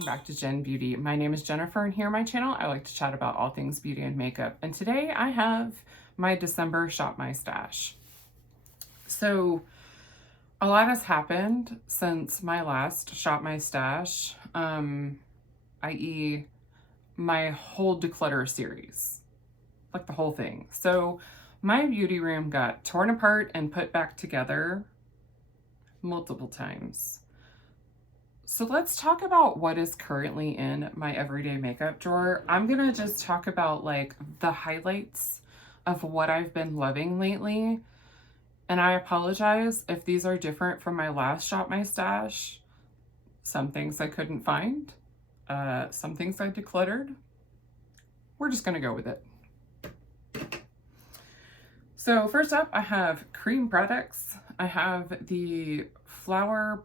welcome back to Jen Beauty. My name is Jennifer, and here on my channel I like to chat about all things beauty and makeup. And today I have my December Shop My Stash. So a lot has happened since my last Shop My Stash, i.e. my whole declutter series, like the whole thing. So my beauty room got torn apart and put back together multiple times. So let's talk about what is currently in my everyday makeup drawer. I'm gonna just talk about like the highlights of what I've been loving lately. And I apologize if these are different from my last Shop My Stash. Some things I couldn't find, some things I decluttered. We're just gonna go with it. So first up, I have cream products. I have the Flower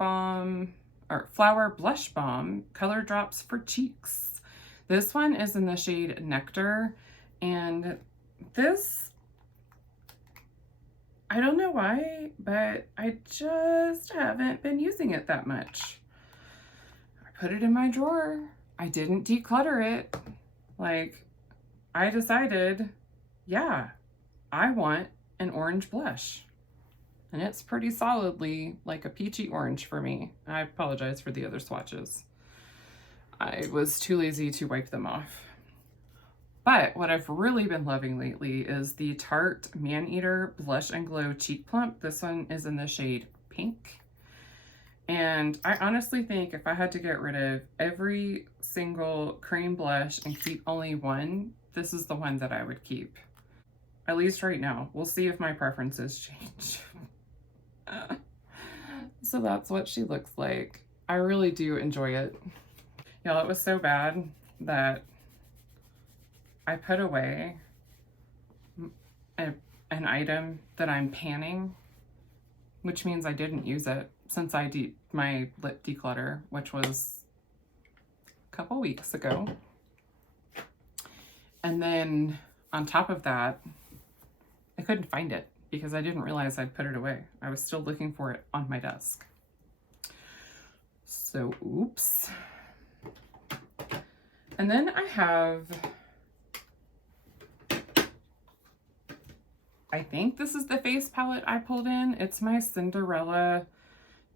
Blush Balm Color Drops for Cheeks. This one is in the shade Nectar, and this, I don't know why, but I just haven't been using it that much. I put it in my drawer. I didn't declutter it. Like, I decided, yeah, I want an orange blush. And it's pretty solidly like a peachy orange for me. I apologize for the other swatches. I was too lazy to wipe them off. But what I've really been loving lately is the Tarte Maneater Blush and Glow Cheek Plump. This one is in the shade Pink. And I honestly think if I had to get rid of every single cream blush and keep only one, this is the one that I would keep. At least right now. We'll see if my preferences change. So that's what she looks like. I really do enjoy it. Y'all, it was so bad that I put away an item that I'm panning, which means I didn't use it since I did my lip declutter, which was a couple weeks ago. And then on top of that, I couldn't find it because I didn't realize I'd put it away. I was still looking for it on my desk. So, oops. And then I have, I think this is the face palette I pulled in. It's my Cinderella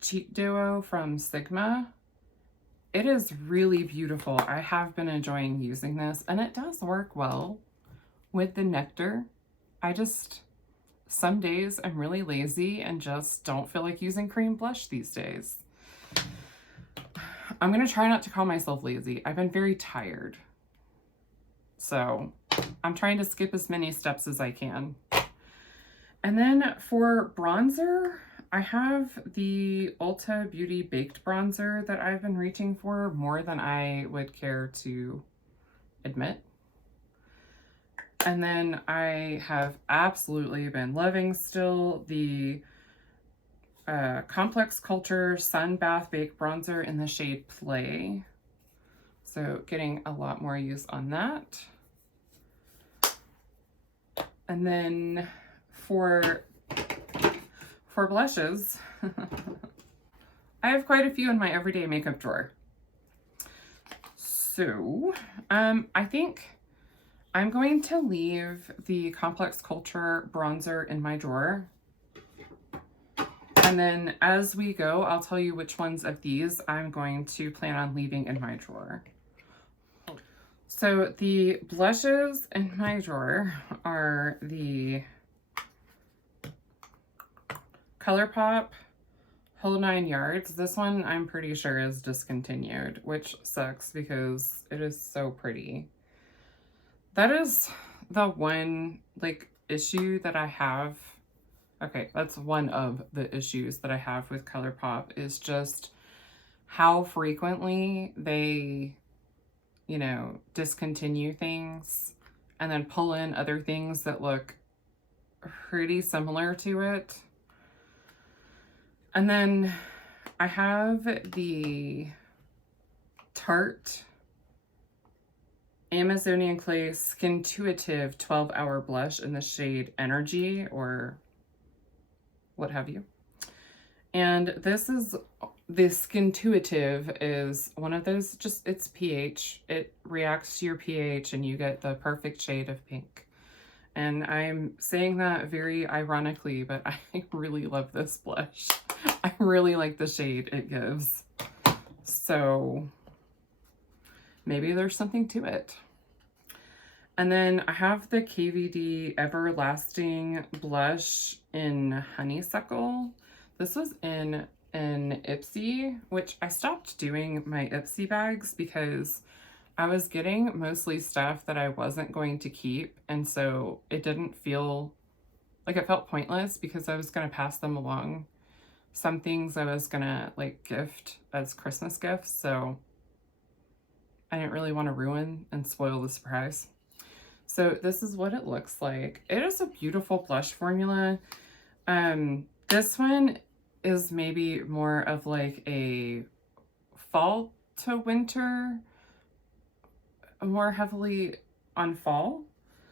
Cheek Duo from Sigma. It is really beautiful. I have been enjoying using this, and it does work well with the Nectar. Some days I'm really lazy and just don't feel like using cream blush these days. I'm gonna try not to call myself lazy. I've been very tired. So I'm trying to skip as many steps as I can. And then for bronzer, I have the Ulta Beauty Baked Bronzer that I've been reaching for more than I would care to admit. And then I have absolutely been loving still the Complex Culture Sun Bath Baked Bronzer in the shade Play. So getting a lot more use on that. And then for blushes, I have quite a few in my everyday makeup drawer. So I think I'm going to leave the Complex Culture bronzer in my drawer. And then as we go, I'll tell you which ones of these I'm going to plan on leaving in my drawer. So the blushes in my drawer are the ColourPop Whole 9 Yards. This one I'm pretty sure is discontinued, which sucks because it is so pretty. That is the one like issue that I have. Okay, that's one of the issues that I have with ColourPop is just how frequently they, you know, discontinue things and then pull in other things that look pretty similar to it. And then I have the Tarte Amazonian Clay Skintuitive 12-Hour Blush in the shade Energy, or what have you. And this is this Skintuitive is one of those, just it's pH. It reacts to your pH and you get the perfect shade of pink. And I'm saying that very ironically, but I really love this blush. I really like the shade it gives. So maybe there's something to it. And then I have the KVD Everlasting Blush in Honeysuckle. This was in an Ipsy, which I stopped doing my Ipsy bags because I was getting mostly stuff that I wasn't going to keep. And so it didn't feel like, it felt pointless because I was going to pass them along. Some things I was going to like gift as Christmas gifts. So I didn't really want to ruin and spoil the surprise. So this is what it looks like. It is a beautiful blush formula. This one is maybe more of like a fall to winter, more heavily on fall.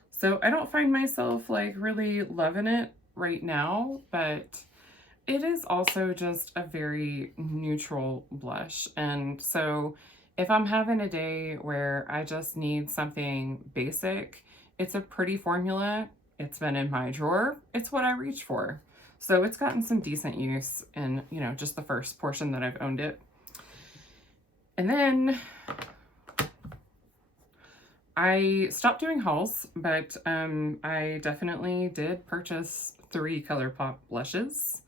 So I don't find myself like really loving it right now, but it is also just a very neutral blush. And so if I'm having a day where I just need something basic, it's a pretty formula. It's been in my drawer. It's what I reach for. So it's gotten some decent use in, you know, just the first portion that I've owned it. And then I stopped doing hauls, but I definitely did purchase 3 ColourPop blushes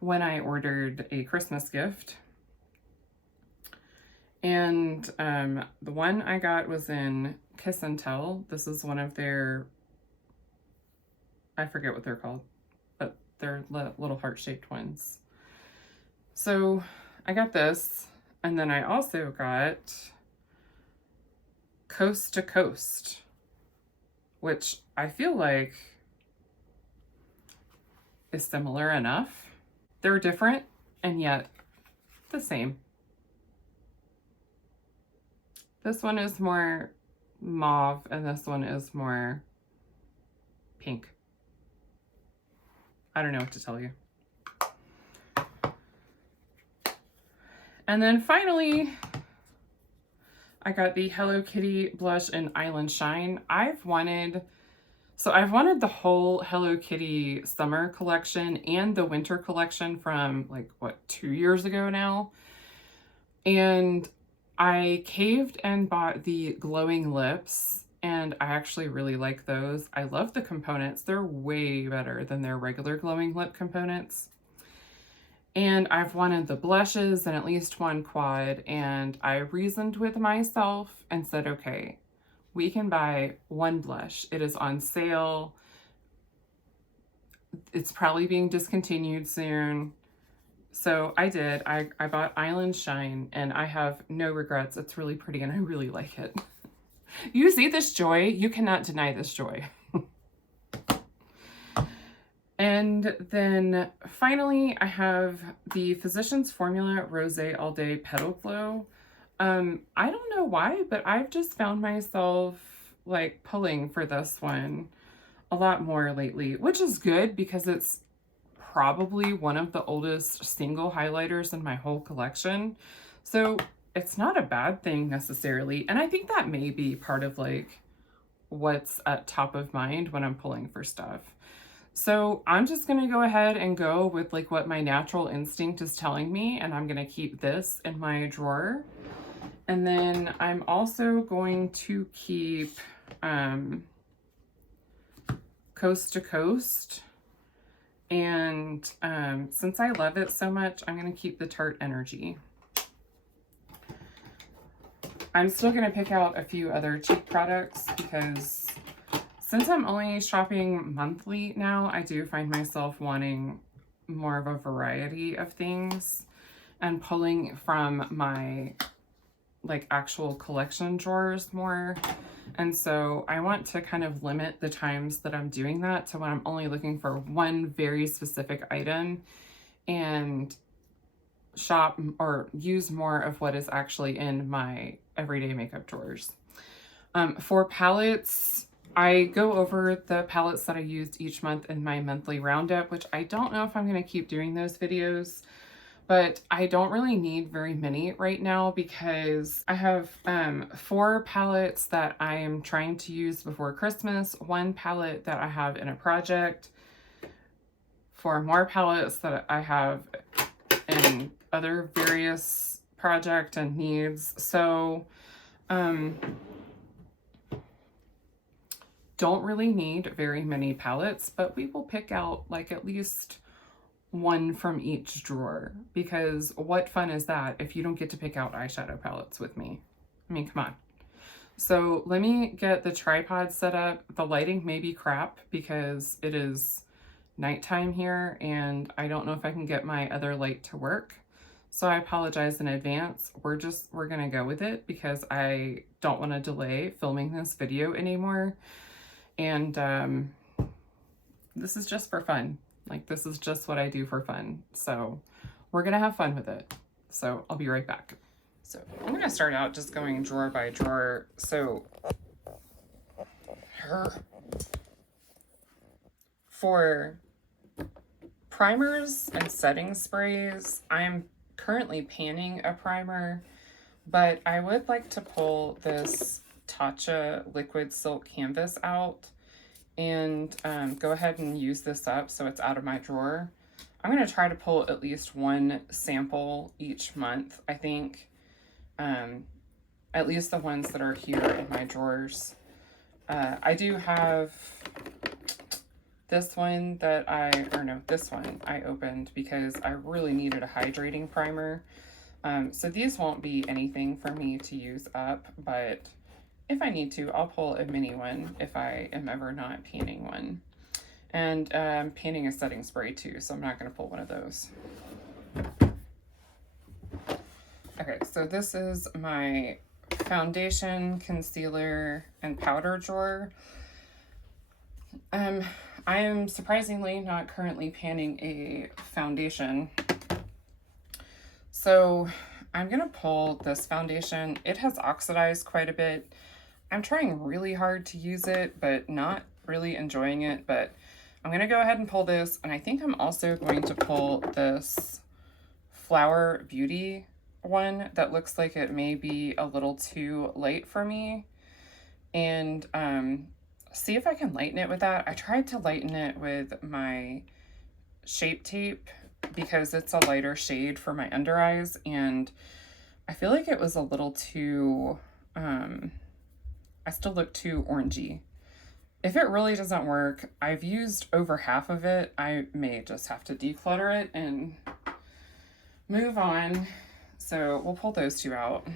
when I ordered a Christmas gift. And the one I got was in Kiss and Tell. This is one of their, I forget what they're called, but they're little heart-shaped ones. So I got this, and then I also got Coast to Coast, which I feel like is similar enough. They're different and yet the same. This one is more mauve and this one is more pink. I don't know what to tell you. And then finally, I got the Hello Kitty blush in Island Shine. I've wanted the whole Hello Kitty summer collection and the winter collection from like, what, 2 years ago now? And I caved and bought the glowing lips, and I actually really like those. I love the components. They're way better than their regular glowing lip components. And I've wanted the blushes and at least one quad, and I reasoned with myself and said, okay, we can buy one blush. It is on sale. It's probably being discontinued soon. So I did. I bought Island Shine, and I have no regrets. It's really pretty, and I really like it. You see this joy? You cannot deny this joy. And then finally, I have the Physicians Formula Rose All Day Petal Glow. I don't know why, but I've just found myself like pulling for this one a lot more lately, which is good because it's probably one of the oldest single highlighters in my whole collection. So it's not a bad thing necessarily. And I think that may be part of like what's at top of mind when I'm pulling for stuff. So I'm just going to go ahead and go with like what my natural instinct is telling me. And I'm going to keep this in my drawer. And then I'm also going to keep Coast to Coast. And since I love it so much, I'm going to keep the Tarte Energy. I'm still going to pick out a few other cheap products because since I'm only shopping monthly now, I do find myself wanting more of a variety of things and pulling from my like actual collection drawers more. And so I want to kind of limit the times that I'm doing that to when I'm only looking for one very specific item and shop or use more of what is actually in my everyday makeup drawers. For palettes, I go over the palettes that I used each month in my monthly roundup, which I don't know if I'm going to keep doing those videos, but I don't really need very many right now because I have 4 palettes that I am trying to use before Christmas, 1 palette that I have in a project, 4 more palettes that I have in other various project and needs. So don't really need very many palettes, but we will pick out like at least 1 from each drawer, because what fun is that if you don't get to pick out eyeshadow palettes with me? I mean, come on. So let me get the tripod set up. The lighting may be crap because it is nighttime here and I don't know if I can get my other light to work. So I apologize in advance. We're gonna go with it because I don't want to delay filming this video anymore. And this is just for fun. Like, this is just what I do for fun. So we're gonna have fun with it. So I'll be right back. So I'm gonna start out just going drawer by drawer. So for primers and setting sprays, I'm currently panning a primer, but I would like to pull this Tatcha liquid silk canvas out and go ahead and use this up so it's out of my drawer. I'm going to try to pull at least 1 sample each month, I think. At least the ones that are here in my drawers. I do have this one that this one I opened because I really needed a hydrating primer. So these won't be anything for me to use up, but if I need to, I'll pull a mini one if I am ever not panning one. And panning a setting spray too, so I'm not going to pull one of those. Okay, so this is my foundation, concealer, and powder drawer. I am surprisingly not currently panning a foundation. So I'm going to pull this foundation. It has oxidized quite a bit. I'm trying really hard to use it, but not really enjoying it. But I'm going to go ahead and pull this. And I think I'm also going to pull this Flower Beauty one that looks like it may be a little too light for me. And see if I can lighten it with that. I tried to lighten it with my Shape Tape because it's a lighter shade for my under eyes, and I feel like it was a little too, I still look too orangey. If it really doesn't work, I've used over half of it. I may just have to declutter it and move on. So we'll pull those 2 out.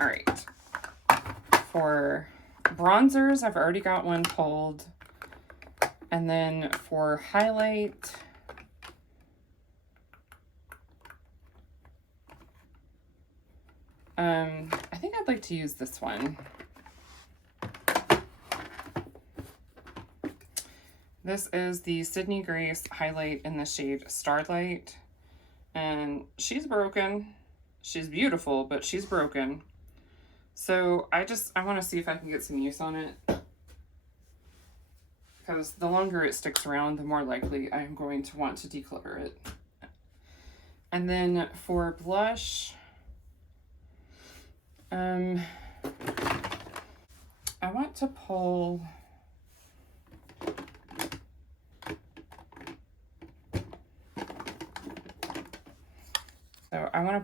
All right. For bronzers, I've already got one pulled. And then for highlight, I think I'd like to use this one. This is the Sydney Grace highlight in the shade Starlight. And she's broken. She's beautiful, but she's broken. So I want to see if I can get some use on it. Because the longer it sticks around, the more likely I'm going to want to declutter it. And then for blush, I want to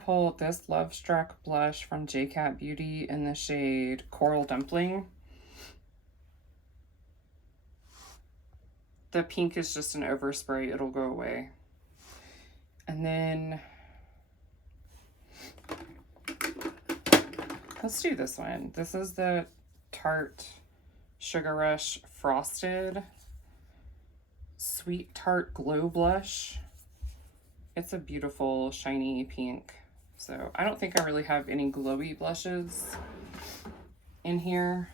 pull this Love Struck blush from JCat Beauty in the shade Coral Dumpling. The pink is just an overspray, it'll go away. And then let's do this one. This is the Tarte Sugar Rush Frosted Sweet Tart Glow Blush. It's a beautiful shiny pink. So I don't think I really have any glowy blushes in here.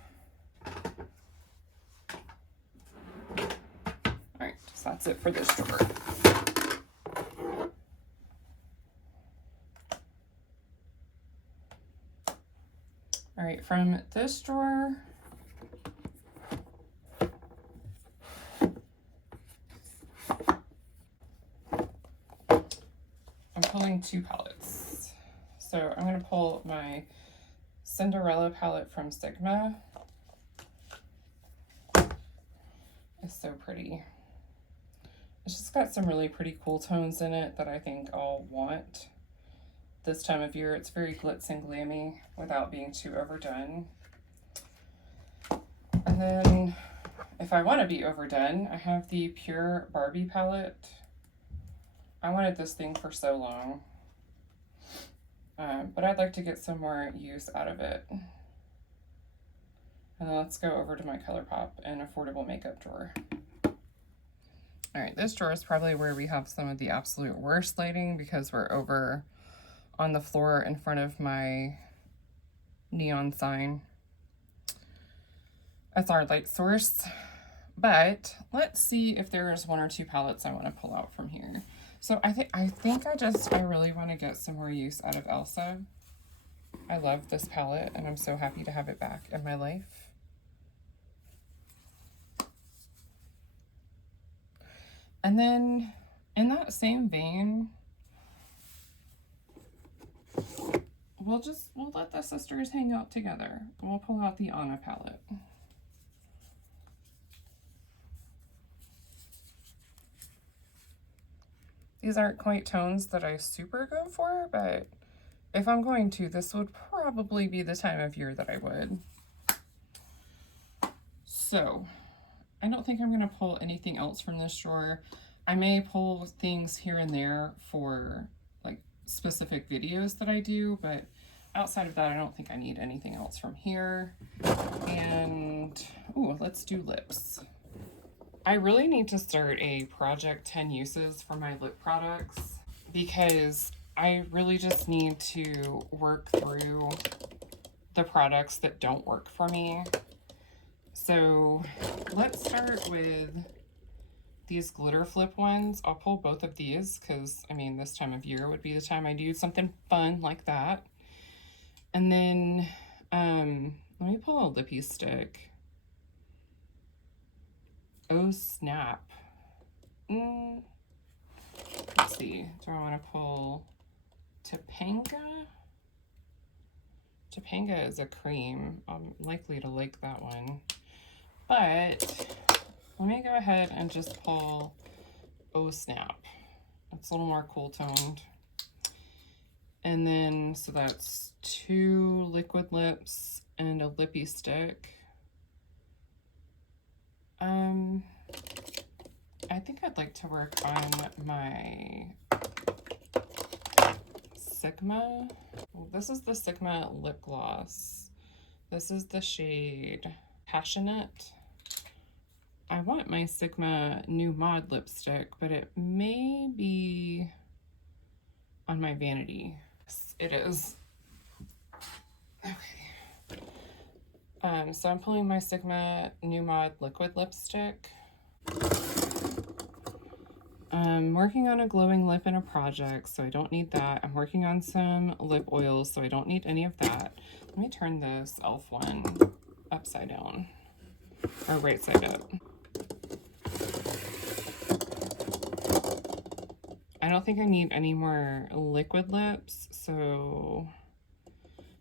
All right, so that's it for this drawer. All right, from this drawer, I'm pulling 2 palettes. So I'm going to pull my Cinderella palette from Sigma. It's so pretty. It's just got some really pretty cool tones in it that I think I'll want this time of year. It's very glitz and glammy without being too overdone. And then if I want to be overdone, I have the Pure Barbie palette. I wanted this thing for so long, but I'd like to get some more use out of it. And then let's go over to my ColourPop and affordable makeup drawer. All right, this drawer is probably where we have some of the absolute worst lighting because we're over on the floor in front of my neon sign. That's our light source. But let's see if there's 1 or 2 palettes I want to pull out from here. So I think I really want to get some more use out of Elsa. I love this palette and I'm so happy to have it back in my life. And then in that same vein, we'll let the sisters hang out together. We'll pull out the Anna palette. These aren't quite tones that I super go for, but if I'm going to, this would probably be the time of year that I would. So I don't think I'm going to pull anything else from this drawer. I may pull things here and there for like specific videos that I do, but outside of that, I don't think I need anything else from here. And, ooh, let's do lips. I really need to start a project 10 uses for my lip products because I really just need to work through the products that don't work for me. So let's start with these glitter flip ones. I'll pull both of these because, I mean, this time of year would be the time I do something fun like that. And then let me pull a lippy stick. Oh, snap. Let's see. Do I want to pull Topanga? Topanga is a cream. I'm likely to like that one. But let me go ahead and just pull Oh, Snap. It's a little more cool toned. And then, so that's 2 liquid lips and a lippy stick. I think I'd like to work on my Sigma. This is the Sigma lip gloss. This is the shade Passionate. I want my Sigma New Mod lipstick, but it may be on my vanity. Yes, it is. Okay. So I'm pulling my Sigma New Mod liquid lipstick. I'm working on a glowing lip in a project, so I don't need that. I'm working on some lip oils, so I don't need any of that. Let me turn this e.l.f. one upside down, or right side up. I don't think I need any more liquid lips, so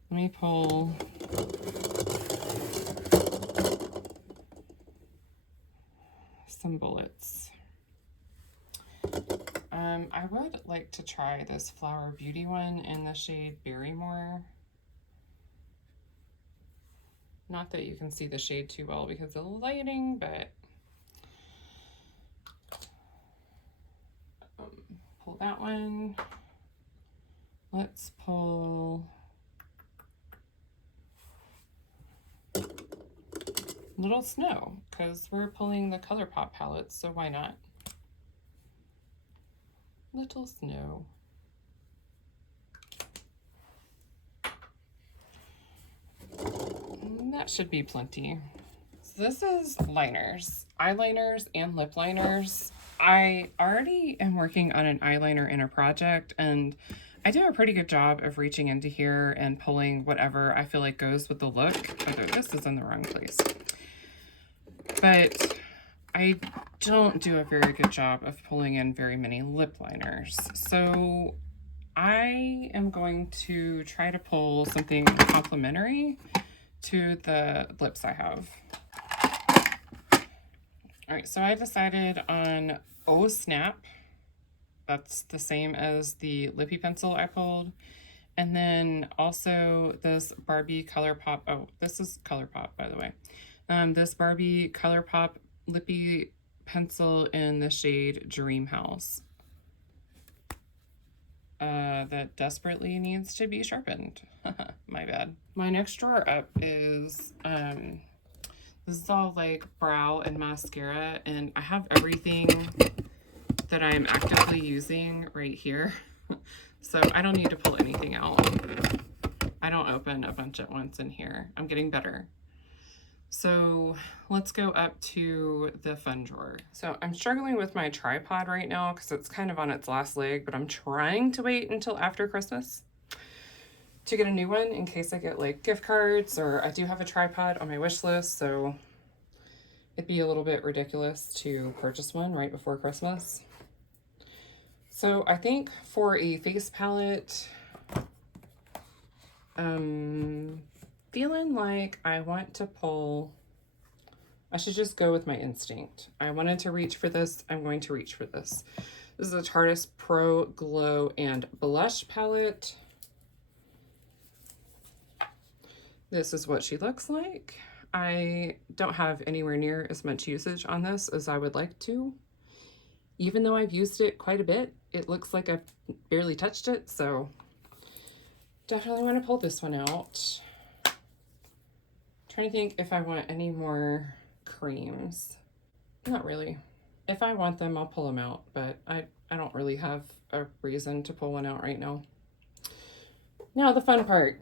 let me pull some bullets. I would like to try this Flower Beauty one in the shade Barrymore. Not that you can see the shade too well because of the lighting, but pull that one. Let's pull Little Snow because we're pulling the ColourPop palettes, so why not? Little Snow. And that should be plenty. So this is liners, eyeliners, and lip liners. I already am working on an eyeliner in a project, and I do a pretty good job of reaching into here and pulling whatever I feel like goes with the look. Although this is in the wrong place. But I don't do a very good job of pulling in very many lip liners. So I am going to try to pull something complementary to the lips I have. All right, so I decided on Oh Snap. That's the same as the lippy pencil I pulled. And then also this Barbie ColourPop. Oh, this is ColourPop, by the way. This Barbie ColourPop lippy pencil in the shade Dream House. That desperately needs to be sharpened. My bad. My next drawer up is, this is all like brow and mascara, and I have everything that I'm actively using right here. So I don't need to pull anything out. I don't open a bunch at once in here. I'm getting better. So let's go up to the fun drawer. So I'm struggling with my tripod right now because it's kind of on its last leg, but I'm trying to wait until after Christmas to get a new one in case I get like gift cards, or I do have a tripod on my wish list, so it'd be a little bit ridiculous to purchase one right before Christmas. So I think for a face palette, feeling like I want to pull, I should just go with my instinct. I wanted to reach for this. I'm going to reach for this. This is a Tarte Pro Glow and Blush palette. This is what she looks like. I don't have anywhere near as much usage on this as I would like to. Even though I've used it quite a bit, it looks like I've barely touched it, so definitely want to pull this one out. Trying to think if I want any more creams. Not really. If I want them, I'll pull them out, but I don't really have a reason to pull one out right now. Now the fun part.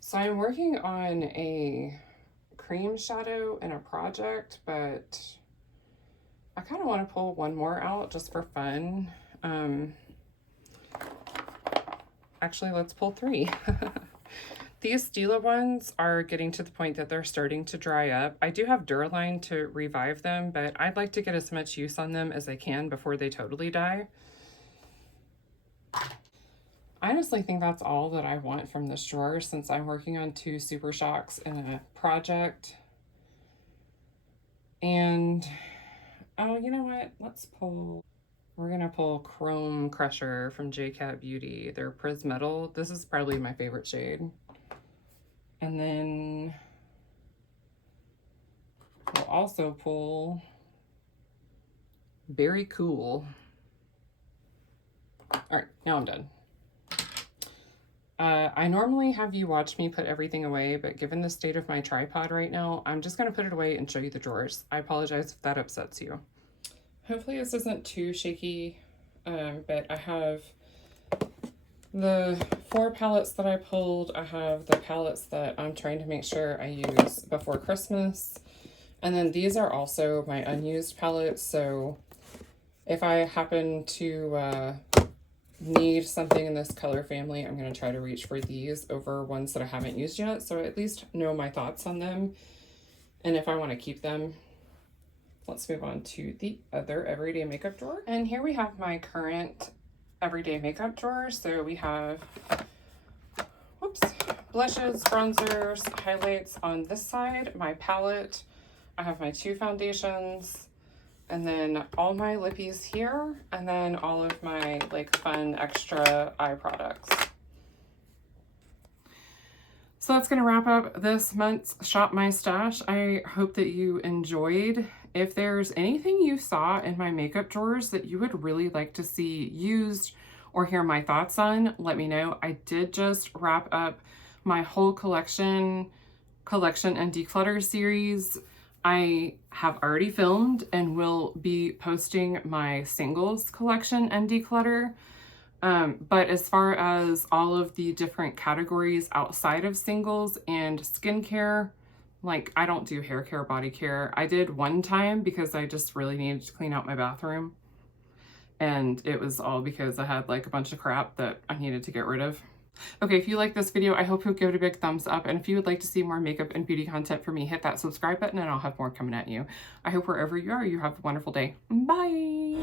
So I'm working on a cream shadow in a project, but I kind of want to pull one more out just for fun. Actually, let's pull 3. These Stila ones are getting to the point that they're starting to dry up. I do have Duraline to revive them, but I'd like to get as much use on them as I can before they totally die. I honestly think that's all that I want from this drawer, since I'm working on 2 Super Shocks in a project. And, oh, you know what? Let's pull... We're gonna pull Chrome Crusher from JCat Beauty. They're Prismetal. This is probably my favorite shade. And then we'll also pull Berry Cool. All right, now I'm done. I normally have you watch me put everything away, but given the state of my tripod right now, I'm just gonna put it away and show you the drawers. I apologize if that upsets you. Hopefully this isn't too shaky, but I have the 4 palettes that I pulled. I have the palettes that I'm trying to make sure I use before Christmas. And then these are also my unused palettes, so if I happen to need something in this color family, I'm going to try to reach for these over ones that I haven't used yet, so I at least know my thoughts on them and if I want to keep them. Let's move on to the other everyday makeup drawer. And here we have my current everyday makeup drawer. So we have, whoops, blushes, bronzers, highlights on this side, my palette. I have my 2 foundations, and then all my lippies here, and then all of my like fun extra eye products. So that's going to wrap up this month's Shop My Stash. I hope that you enjoyed. If there's anything you saw in my makeup drawers that you would really like to see used or hear my thoughts on, let me know. I did just wrap up my whole collection and declutter series. I have already filmed and will be posting my singles collection and declutter. But as far as all of the different categories outside of singles and skincare, like I don't do hair care, body care. I did one time because I just really needed to clean out my bathroom. And it was all because I had like a bunch of crap that I needed to get rid of. Okay, if you like this video, I hope you'll give it a big thumbs up. And if you would like to see more makeup and beauty content from me, hit that subscribe button and I'll have more coming at you. I hope wherever you are, you have a wonderful day. Bye.